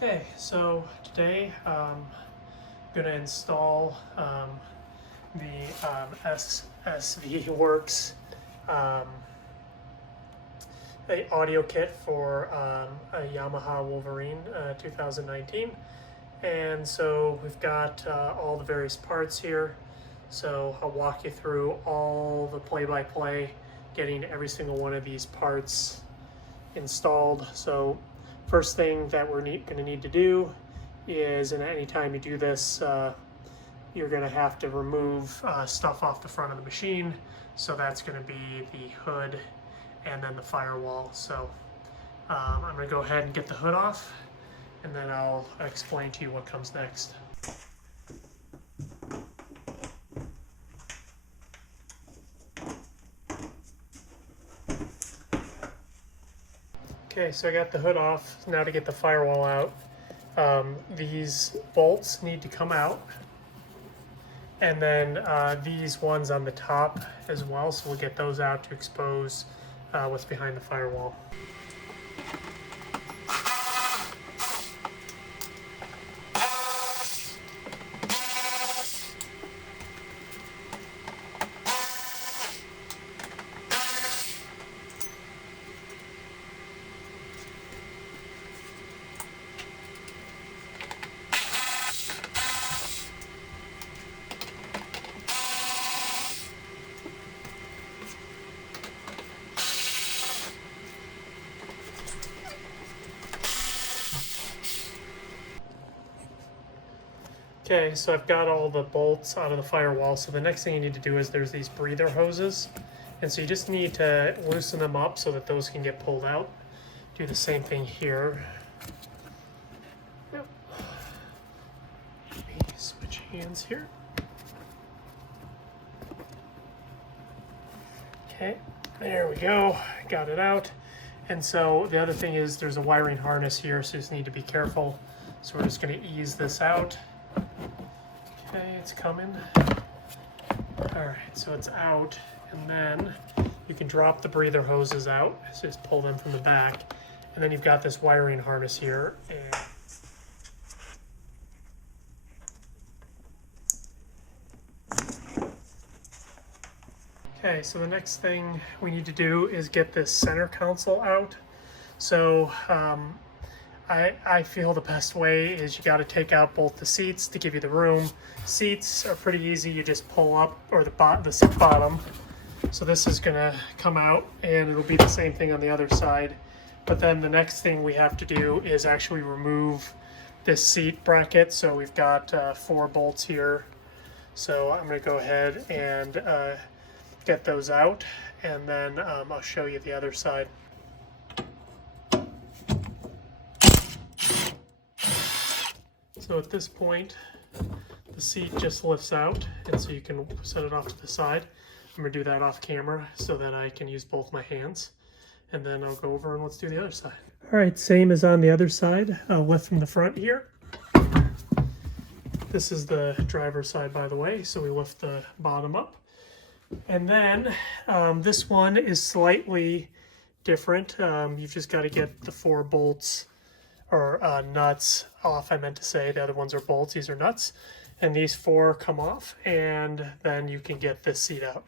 Okay, so today I'm going to install the SSV Works a audio kit for a Yamaha Wolverine 2019. And so we've got all the various parts here. So I'll walk you through all the play-by-play, getting every single one of these parts installed. So first thing that we're going to need to do is, and anytime you do this, you're going to have to remove stuff off the front of the machine. So that's going to be the hood and then the firewall. So I'm going to go ahead and get the hood off, and then I'll explain to you what comes next. Okay, so I got the hood off. Now to get the firewall out, these bolts need to come out, and then these ones on the top as well, so we'll get those out to expose what's behind the firewall. Okay, so I've got all the bolts out of the firewall. So the next thing you need to do is there's these breather hoses. And so you just need to loosen them up so that those can get pulled out. Do the same thing here. Yep. Let me switch hands here. Okay, there we go. Got it out. And so the other thing is there's a wiring harness here, so you just need to be careful. So we're just going to ease this out. Okay, it's coming. All right, so it's out, and then you can drop the breather hoses out. So just pull them from the back, and then you've got this wiring harness here. Okay, so the next thing we need to do is get this center console out. So I feel the best way is you got to take out both the seats to give you the room. Seats are pretty easy. You just pull up, or the seat bottom. So this is going to come out, and it'll be the same thing on the other side. But then the next thing we have to do is actually remove this seat bracket. So we've got 4 bolts here. So I'm going to go ahead and get those out, and then I'll show you the other side. So at this point, the seat just lifts out, and so you can set it off to the side. I'm going to do that off camera so that I can use both my hands, and then I'll go over and let's do the other side. All right, same as on the other side. I'll lift from the front here. This is the driver's side, by the way, so we lift the bottom up. And then this one is slightly different. You've just got to get the 4 bolts or nuts off, I meant to say. The other ones are bolts, these are nuts. And these 4 come off, and then you can get this seat out.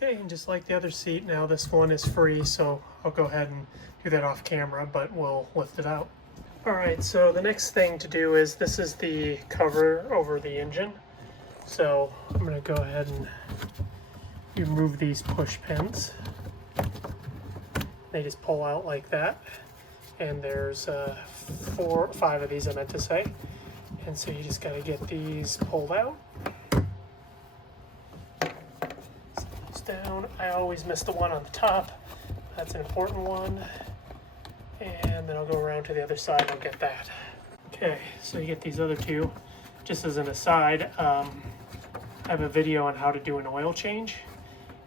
Okay, and just like the other seat, now this one is free, so I'll go ahead and do that off camera, but we'll lift it out. All right, so the next thing to do is, this is the cover over the engine. So I'm gonna go ahead and remove these push pins. They just pull out like that. And there's 4 or 5 of these, I meant to say. And so you just gotta get these pulled out. Down. I always miss the one on the top. That's an important one. And then I'll go around to the other side and I'll get that. Okay, so you get these other 2. Just as an aside, I have a video on how to do an oil change.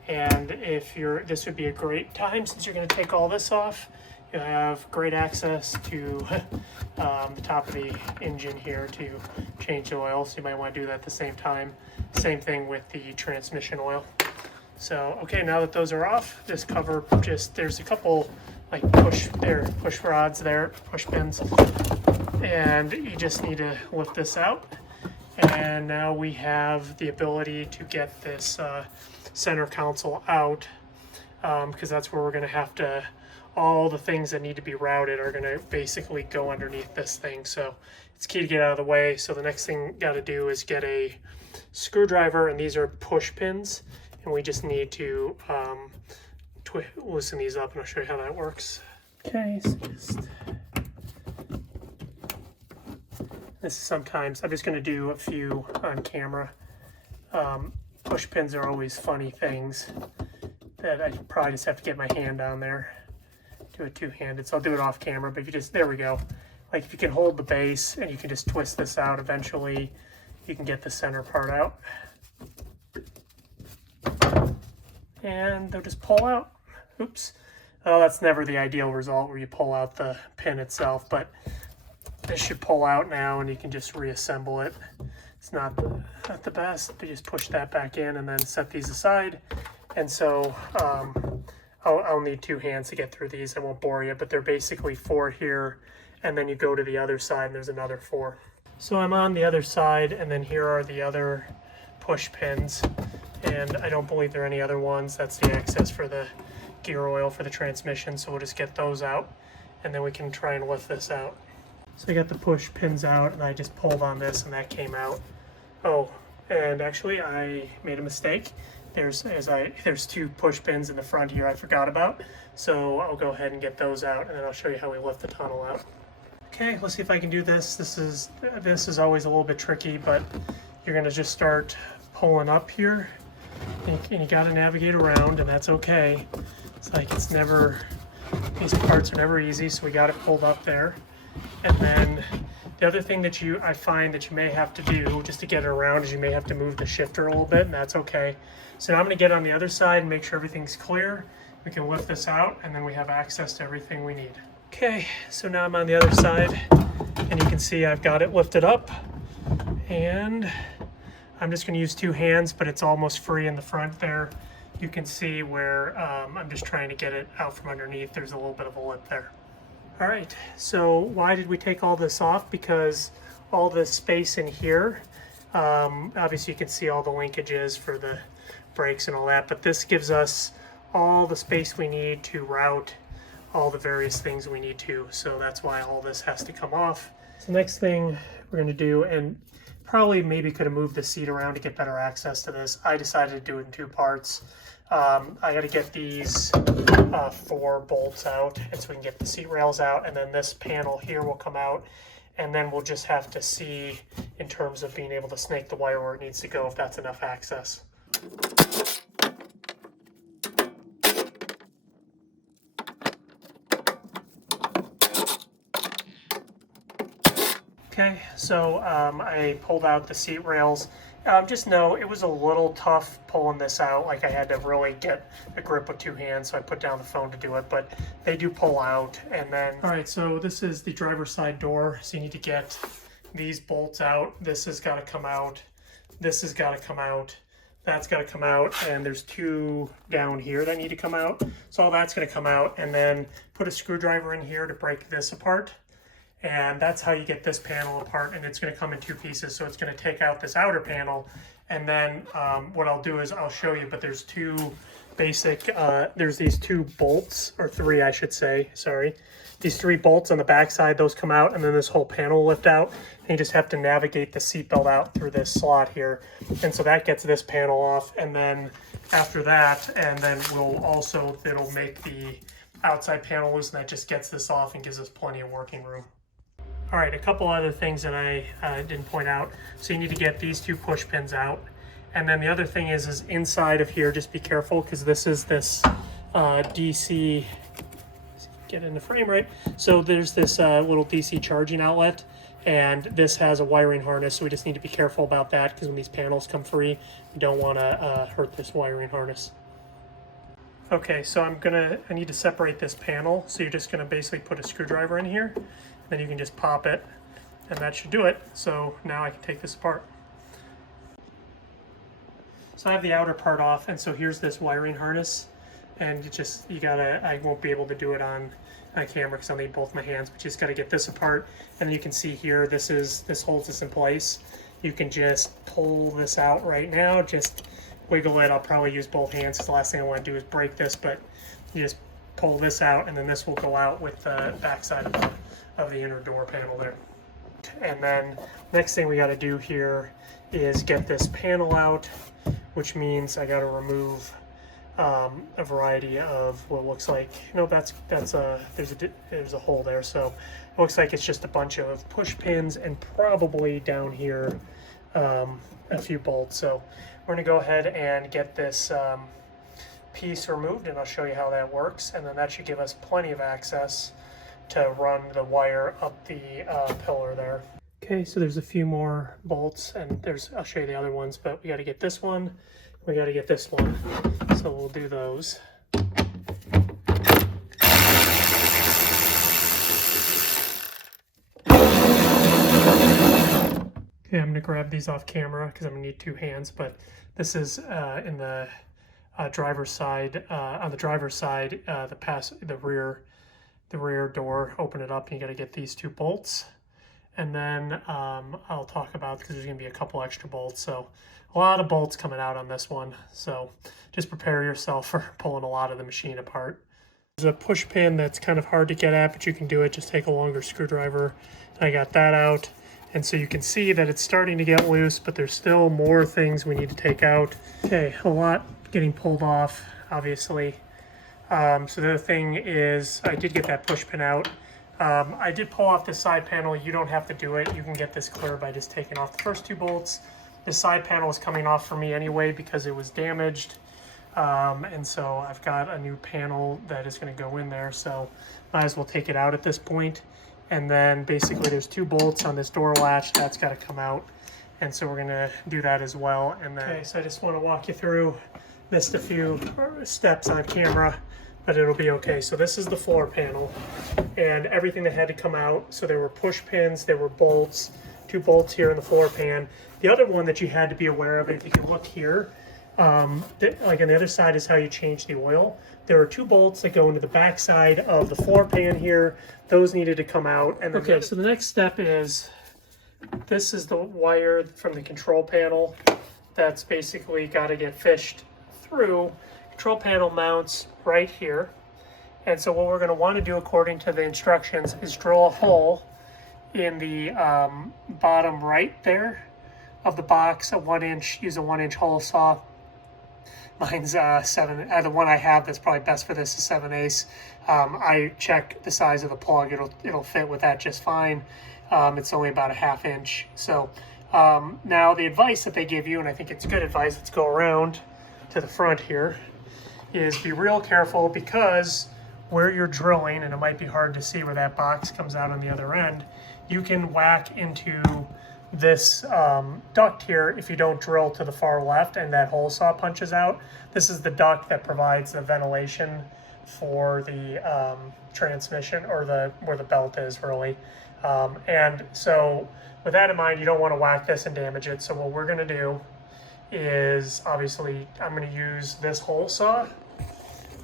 And if this would be a great time, since you're going to take all this off, You have great access to the top of the engine here to change the oil, so you might want to do that at the same time. Same thing with the transmission oil. So, okay, now that those are off, this cover there's a couple like push rods there, push pins, and you just need to lift this out. And now we have the ability to get this center console out, because that's where we're going to have to, all the things that need to be routed are going to basically go underneath this thing. So it's key to get out of the way. So the next thing got to do is get a screwdriver, and these are push pins, and we just need to loosen these up, and I'll show you how that works. Okay, so this is sometimes, I'm just going to do a few on camera. Push pins are always funny things that I probably just have to get my hand on there. Do it two-handed, so I'll do it off camera, but if you just, there we go. Like if you can hold the base and you can just twist this out, eventually you can get the center part out. And they'll just pull out. Oops. Oh, that's never the ideal result where you pull out the pin itself, but this should pull out now and you can just reassemble it. It's not the best, but just push that back in and then set these aside. And so I'll need two hands to get through these. I won't bore you, but they're basically 4 here, and then you go to the other side and there's another 4. So I'm on the other side, and then here are the other push pins, and I don't believe there are any other ones. That's the access for the gear oil for the transmission, so we'll just get those out and then we can try and lift this out. So I got the push pins out and I just pulled on this and that came out. Oh, and actually I made a mistake. There's 2 push pins in the front here I forgot about, so I'll go ahead and get those out and then I'll show you how we lift the tunnel out. Okay, let's see if I can do this. This is always a little bit tricky, but you're gonna just start pulling up here, and you gotta navigate around, and that's okay. It's like these parts are never easy, so we got it pulled up there. And then the other thing that I find that you may have to do just to get it around is you may have to move the shifter a little bit, and that's okay. So now I'm gonna get on the other side and make sure everything's clear. We can lift this out, and then we have access to everything we need. Okay, so now I'm on the other side, and you can see I've got it lifted up, and I'm just gonna use 2 hands, but it's almost free in the front there. You can see where I'm just trying to get it out from underneath. There's a little bit of a lip there. All right, so why did we take all this off? Because all the space in here, obviously you can see all the linkages for the brakes and all that, but this gives us all the space we need to route all the various things we need to. So that's why all this has to come off. So next thing we're gonna do, and probably maybe could have moved the seat around to get better access to this. I decided to do it in 2 parts. I got to get these 4 bolts out, and so we can get the seat rails out, and then this panel here will come out, and then we'll just have to see in terms of being able to snake the wire where it needs to go, if that's enough access. Okay, so I pulled out the seat rails. Just know it was a little tough pulling this out. Like I had to really get a grip with 2 hands, so I put down the phone to do it, but they do pull out. And then, all right, so this is the driver's side door. So you need to get these bolts out. This has got to come out. This has got to come out. That's got to come out. And there's 2 down here that need to come out. So all that's going to come out, and then put a screwdriver in here to break this apart. And that's how you get this panel apart, and it's going to come in 2 pieces. So it's going to take out this outer panel, and then what I'll do is I'll show you, but there's 2 basic, there's these 2 bolts, or 3 I should say, sorry. These 3 bolts on the back side, those come out, and then this whole panel will lift out, and you just have to navigate the seatbelt out through this slot here. And so that gets this panel off, and then after that, and then it'll make the outside panel loose, and that just gets this off and gives us plenty of working room. All right, a couple other things that I didn't point out. So you need to get these 2 push pins out. And then the other thing is inside of here, just be careful, because this is this DC, get in the frame right. So there's this little DC charging outlet, and this has a wiring harness. So we just need to be careful about that, because when these panels come free, we don't want to hurt this wiring harness. Okay, so I need to separate this panel. So you're just gonna basically put a screwdriver in here, then you can just pop it, and that should do it. So now I can take this apart. So I have the outer part off, and so here's this wiring harness, and I won't be able to do it on camera because I'll need both my hands, but you just gotta get this apart, and then you can see here, this holds this in place. You can just pull this out right now, just wiggle it. I'll probably use both hands because the last thing I want to do is break this, but you just pull this out, and then this will go out with the backside of the inner door panel there. And then next thing we got to do here is get this panel out, which means I got to remove a variety of what looks like, there's a hole there, so it looks like it's just a bunch of push pins and probably down here a few bolts. So we're gonna go ahead and get this piece removed, and I'll show you how that works, and then that should give us plenty of access to run the wire up the pillar there. Okay, so there's a few more bolts, and I'll show you the other ones, but we got to get this one, we got to get this one, so we'll do those. Okay, I'm going to grab these off camera because I'm going to need two hands, but this is in the driver's side. On the driver's side, the rear door, open it up, and you got to get these two bolts. And then I'll talk about, because there's going to be a couple extra bolts, so a lot of bolts coming out on this one. So just prepare yourself for pulling a lot of the machine apart. There's a push pin that's kind of hard to get at, but you can do it. Just take a longer screwdriver. I got that out. And so you can see that it's starting to get loose, but there's still more things we need to take out. Okay, a lot getting pulled off, obviously. So the other thing is, I did get that push pin out. I did pull off the side panel. You don't have to do it. You can get this clear by just taking off the first two bolts. The side panel is coming off for me anyway because it was damaged. And so I've got a new panel that is going to go in there. So might as well take it out at this point. And then basically there's two bolts on this door latch. That's got to come out. And so we're going to do that as well. And then, okay, so I just want to walk you through. Missed a few steps on camera, but it'll be okay. So this is the floor panel and everything that had to come out. So there were push pins, there were bolts, two bolts here in the floor pan. The other one that you had to be aware of, if you can look here, like on the other side is how you change the oil. There are two bolts that go into the back side of the floor pan here. Those needed to come out. And okay, so the next step is, this is the wire from the control panel that's basically got to get fished through. Control panel mounts right here. And so what we're going to want to do according to the instructions is drill a hole in the bottom right there of the box, use a 1-inch hole saw. Mine's 7, the one I have that's probably best for this is 7/8. I check the size of the plug, it'll fit with that just fine. It's only about a 1/2 inch. So now the advice that they give you, and I think it's good advice, let's go around to the front here, is be real careful, because where you're drilling, and it might be hard to see where that box comes out on the other end, you can whack into this duct here if you don't drill to the far left and that hole saw punches out. This is the duct that provides the ventilation for the transmission, or where the belt is really. And so with that in mind, you don't want to whack this and damage it. So what we're going to do is, obviously, I'm going to use this hole saw.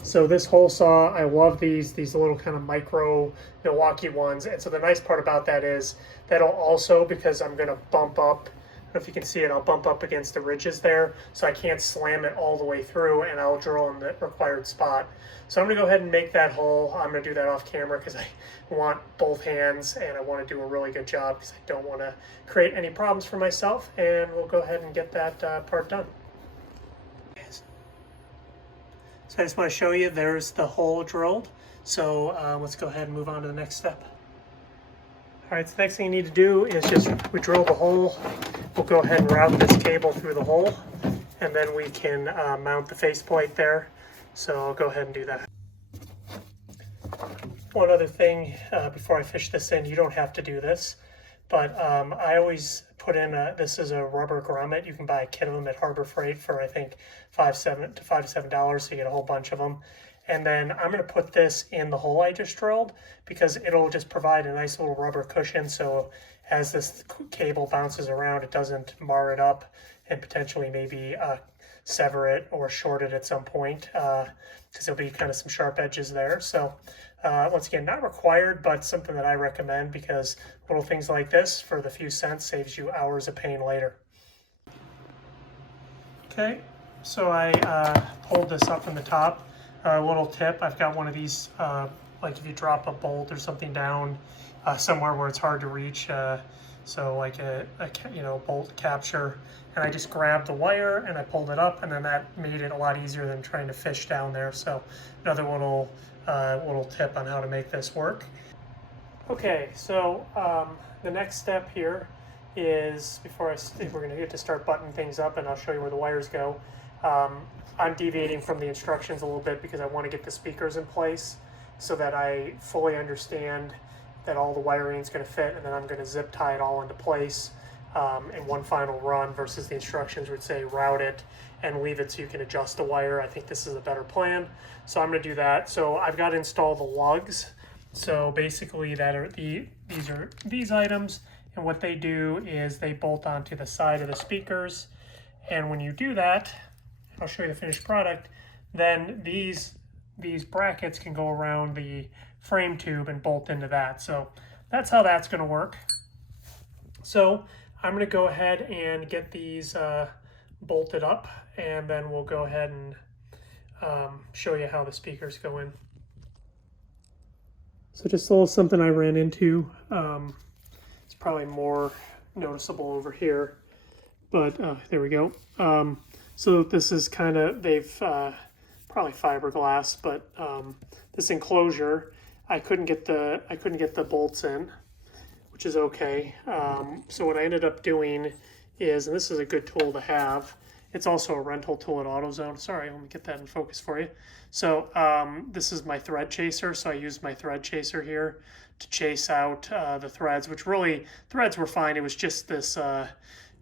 So this hole saw, I love these little kind of micro Milwaukee ones. And so the nice part about that is that'll also, because I'm going to bump up, I don't know if you can see it, I'll bump up against the ridges there, so I can't slam it all the way through, and I'll drill in the required spot. So I'm going to go ahead and make that hole. I'm going to do that off camera because I want both hands, and I want to do a really good job because I don't want to create any problems for myself. And we'll go ahead and get that part done. So I just want to show you, there's the hole drilled. So let's go ahead and move on to the next step. All right, so the next thing you need to do is we drill the hole. We'll go ahead and route this cable through the hole, and then we can mount the faceplate there. So I'll go ahead and do that. One other thing before I fish this in, you don't have to do this, but I always put in this is a rubber grommet. You can buy a kit of them at Harbor Freight for I think $5 to $7, so you get a whole bunch of them. And then I'm going to put this in the hole I just drilled because it'll just provide a nice little rubber cushion, so as this cable bounces around, it doesn't mar it up and potentially maybe sever it or short it at some point, because there'll be kind of some sharp edges there. So once again, not required, but something that I recommend because little things like this for the few cents saves you hours of pain later. Okay, so I pulled this up from the top. A little tip, I've got one of these, like if you drop a bolt or something down somewhere where it's hard to reach, so like a bolt capture, and I just grabbed the wire and I pulled it up, and then that made it a lot easier than trying to fish down there. So another little tip on how to make this work. Okay, so the next step here is, we're going to get to start buttoning things up, and I'll show you where the wires go. I'm deviating from the instructions a little bit because I want to get the speakers in place so that I fully understand that all the wiring is going to fit, and then I'm going to zip tie it all into place in one final run versus the instructions would say route it and leave it so you can adjust the wire. I think this is a better plan, so I'm going to do that. So I've got to install the lugs. So basically these are these items, and what they do is they bolt onto the side of the speakers, and when you do that, I'll show you the finished product, then these brackets can go around the frame tube and bolt into that. So that's how that's going to work. So I'm going to go ahead and get these bolted up, and then we'll go ahead and show you how the speakers go in. So just a little something I ran into. It's probably more noticeable over here, but there we go. So this is kind of, they've probably fiberglass, but this enclosure, I couldn't get the bolts in, which is okay. So what I ended up doing is, and this is a good tool to have, it's also a rental tool at AutoZone. Sorry, let me get that in focus for you. So this is my thread chaser, so I used my thread chaser here to chase out the threads, which really, threads were fine. It was just this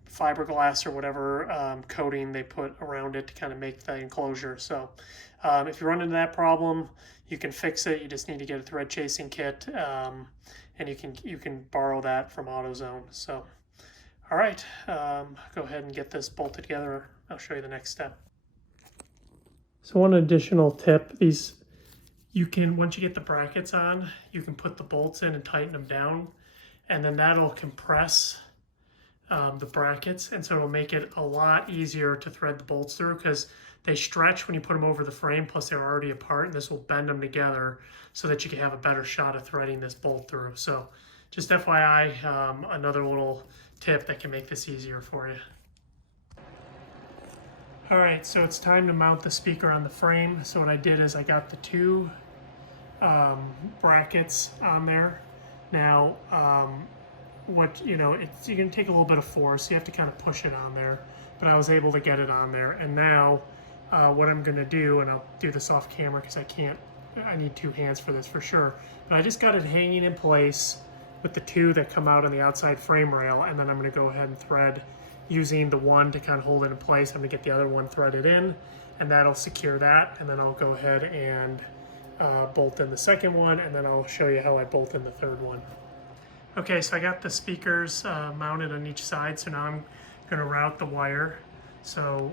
fiberglass or whatever coating they put around it to kind of make the enclosure. So if you run into that problem, you can fix it. You just need to get a thread chasing kit, and you can borrow that from AutoZone. So all right, go ahead and get this bolted together. I'll show you the next step. So one additional tip, you can, once you get the brackets on, you can put the bolts in and tighten them down, and then that'll compress the brackets, and so it'll make it a lot easier to thread the bolts through because they stretch when you put them over the frame, plus they're already apart, and this will bend them together so that you can have a better shot of threading this bolt through. So just FYI, another little tip that can make this easier for you. All right, so it's time to mount the speaker on the frame. So what I did is I got the two brackets on there. Now, it's going to take a little bit of force. You have to kind of push it on there, but I was able to get it on there. And now what I'm going to do, and I'll do this off camera because I need two hands for this for sure, but I just got it hanging in place with the two that come out on the outside frame rail, and then I'm going to go ahead and thread using the one to kind of hold it in place. I'm going to get the other one threaded in, and that'll secure that, and then I'll go ahead and bolt in the second one, and then I'll show you how I bolt in the third one. Okay, so I got the speakers mounted on each side, so now I'm going to route the wire. So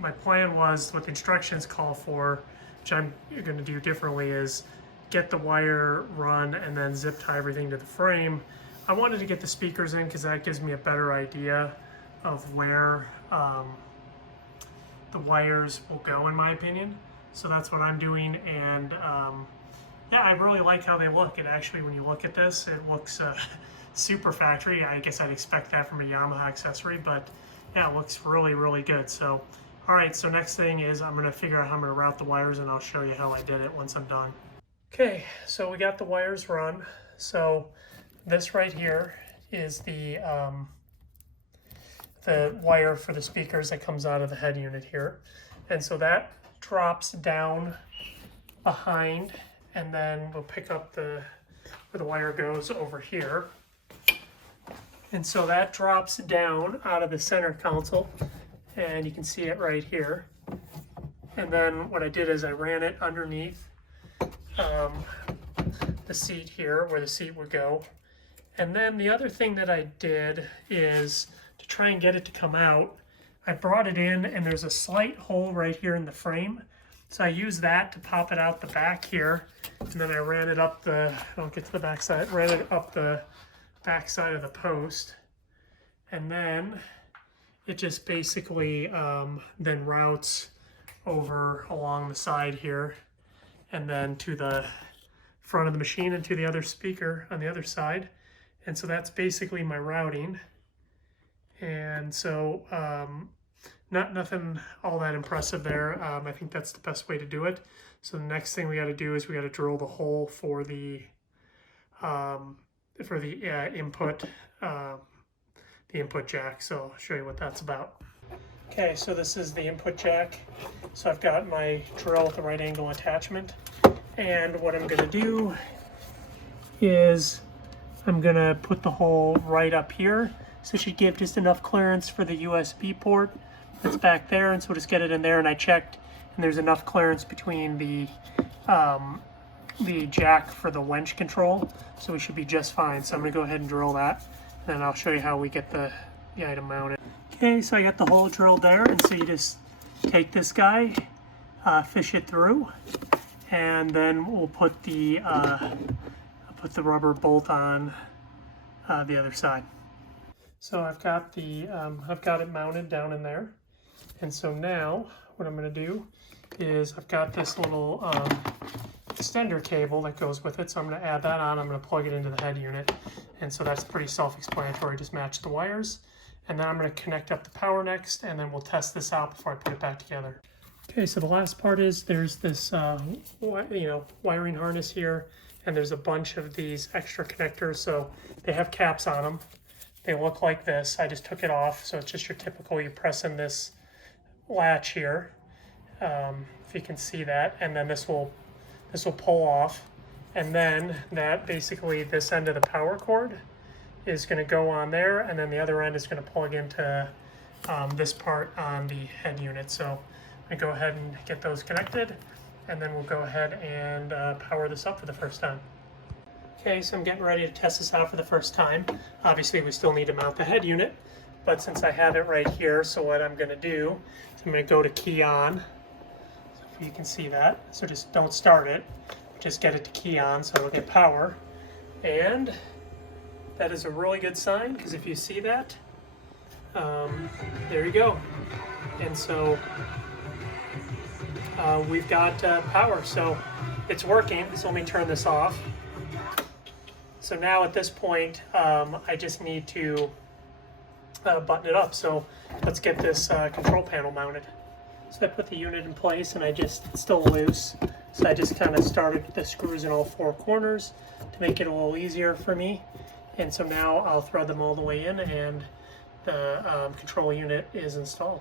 my plan was, what the instructions call for, which I'm going to do differently, is get the wire run and then zip tie everything to the frame. I wanted to get the speakers in because that gives me a better idea of where the wires will go, in my opinion. So that's what I'm doing, and yeah, I really like how they look. And actually, when you look at this, it looks super factory. I guess I'd expect that from a Yamaha accessory, but yeah, it looks really, really good. So, all right, so next thing is I'm gonna figure out how I'm gonna route the wires, and I'll show you how I did it once I'm done. Okay, so we got the wires run. So this right here is the wire for the speakers that comes out of the head unit here. And so that drops down behind, and then we'll pick up where the wire goes over here. And so that drops down out of the center console, and you can see it right here. And then what I did is I ran it underneath the seat here, where the seat would go. And then the other thing that I did is to try and get it to come out, I brought it in, and there's a slight hole right here in the frame. So I used that to pop it out the back here, and then I ran it up the, I'll get to the back side, ran it up the back side of the post. And then it just basically then routes over along the side here, and then to the front of the machine and to the other speaker on the other side. And so that's basically my routing. And so nothing all that impressive there. I think that's the best way to do it. So the next thing we got to do is we got to drill the hole for the input jack. So I'll show you what that's about. Okay, so this is the input jack. So I've got my drill with the right angle attachment. And what I'm going to do is I'm going to put the hole right up here. So it should give just enough clearance for the USB port that's back there. And so we'll just get it in there, and I checked, and there's enough clearance between the jack for the winch control. So we should be just fine. So I'm going to go ahead and drill that, and then I'll show you how we get the item mounted. Okay, so I got the hole drilled there, and so you just take this guy, fish it through, and then we'll put the rubber bolt on the other side. So I've got it mounted down in there, and so now what I'm going to do is I've got this little extender cable that goes with it, so I'm going to add that on. I'm going to plug it into the head unit, and so that's pretty self-explanatory. Just match the wires, and then I'm going to connect up the power next, and then we'll test this out before I put it back together. Okay, so the last part is there's this wiring harness here, and there's a bunch of these extra connectors. So they have caps on them. They look like this. I just took it off, so it's just your typical, you press in this latch here, if you can see that, and then this will pull off, and then that basically this end of the power cord is going to go on there, and then the other end is going to plug into this part on the head unit. So I'm going to go ahead and get those connected, and then we'll go ahead and power this up for the first time. Okay, so I'm getting ready to test this out for the first time. Obviously, we still need to mount the head unit, but since I have it right here, so what I'm going to do is I'm going to go to key on, so if you can see that. So just don't start it, just get it to key on so it'll get power. And that is a really good sign, because if you see that, there you go. And so we've got power, so it's working. So let me turn this off. So now at this point, I just need to button it up. So let's get this control panel mounted. So I put the unit in place, and it's still loose. So I just kind of started the screws in all four corners to make it a little easier for me. And so now I'll thread them all the way in, and the control unit is installed.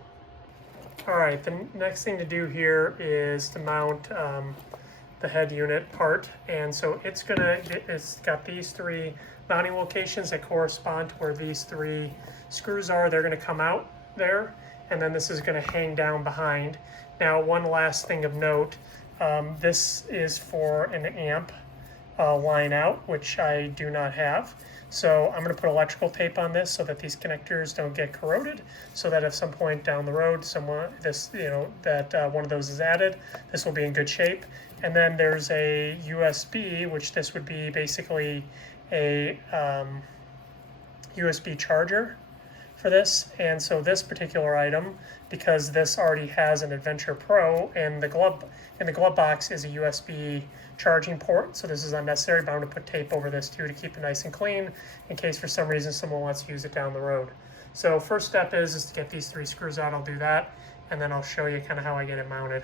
All right, the next thing to do here is to mount the head unit part, and so it's got these three mounting locations that correspond to where these three screws are. They're going to come out there, and then this is going to hang down behind. Now, one last thing of note, this is for an amp line out, which I do not have. So I'm going to put electrical tape on this so that these connectors don't get corroded, so that if some point down the road one of those is added, this will be in good shape. And then there's a USB, which this would be basically a USB charger for this. And so this particular item, because this already has an Adventure Pro, and the glove box is a USB charging port, so this is unnecessary, but I'm going to put tape over this too to keep it nice and clean in case for some reason someone wants to use it down the road. So first step is to get these three screws out. I'll do that, and then I'll show you kind of how I get it mounted.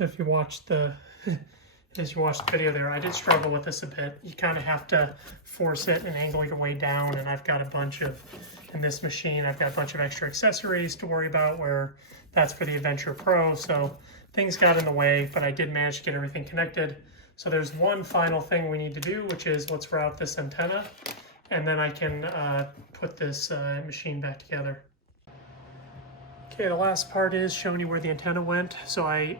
So if you watch the as you watch the video there, I did struggle with this a bit. You kind of have to force it and angle your way down, and I've got a bunch of, in this machine, I've got a bunch of extra accessories to worry about, where that's for the Adventure Pro, so things got in the way, but I did manage to get everything connected. So there's one final thing we need to do, which is let's route this antenna, and then I can put this machine back together. Okay, the last part is showing you where the antenna went. So I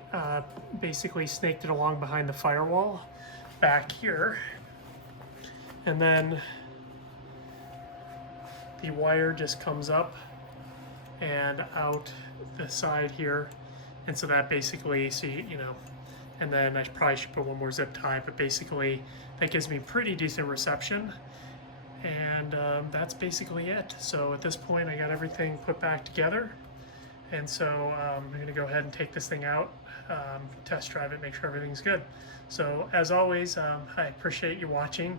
basically snaked it along behind the firewall back here. And then the wire just comes up and out the side here. And so that basically, so you know, and then I probably should put one more zip tie, but basically that gives me pretty decent reception. And that's basically it. So at this point I got everything put back together. And so I'm going to go ahead and take this thing out, test drive it, make sure everything's good. So as always, I appreciate you watching.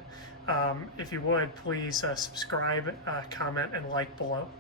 If you would, please subscribe, comment, and like below.